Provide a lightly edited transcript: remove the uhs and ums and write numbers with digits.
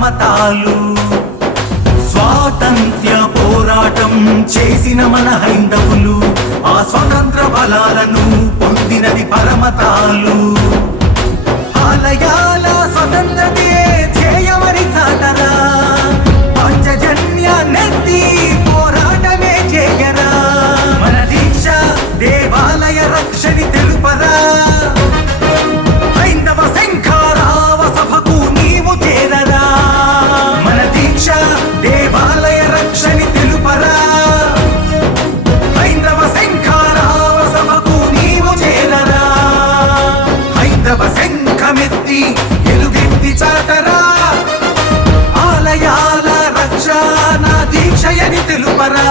పరమతాలు. స్వాతంత్ర్య పోరాటం చేసిన మన హైందవులు ఆ స్వతంత్ర బలాలను పొందినది పరమతాలు. ఆలయాల స్వతంత్రతే ధ్యేయమని చాటరా, పంచజన్య నెత్తి పోరాటమే చేయరా. మన దీక్ష దేవాలయ రక్షణి తెలుపరా, హైందవ శంఖారావ సభకు నీవు చేరరా. మన దీక్ష దేవాలయ రక్షణి తెలుపరా, హైందవ శంఖారావ సభకు నీవు చేరరా. హైందవ శంఖమెత్తి ఎలుగెత్తి చాటరా, ఆలయాల రక్షణ దీక్షయని తెలుపరా.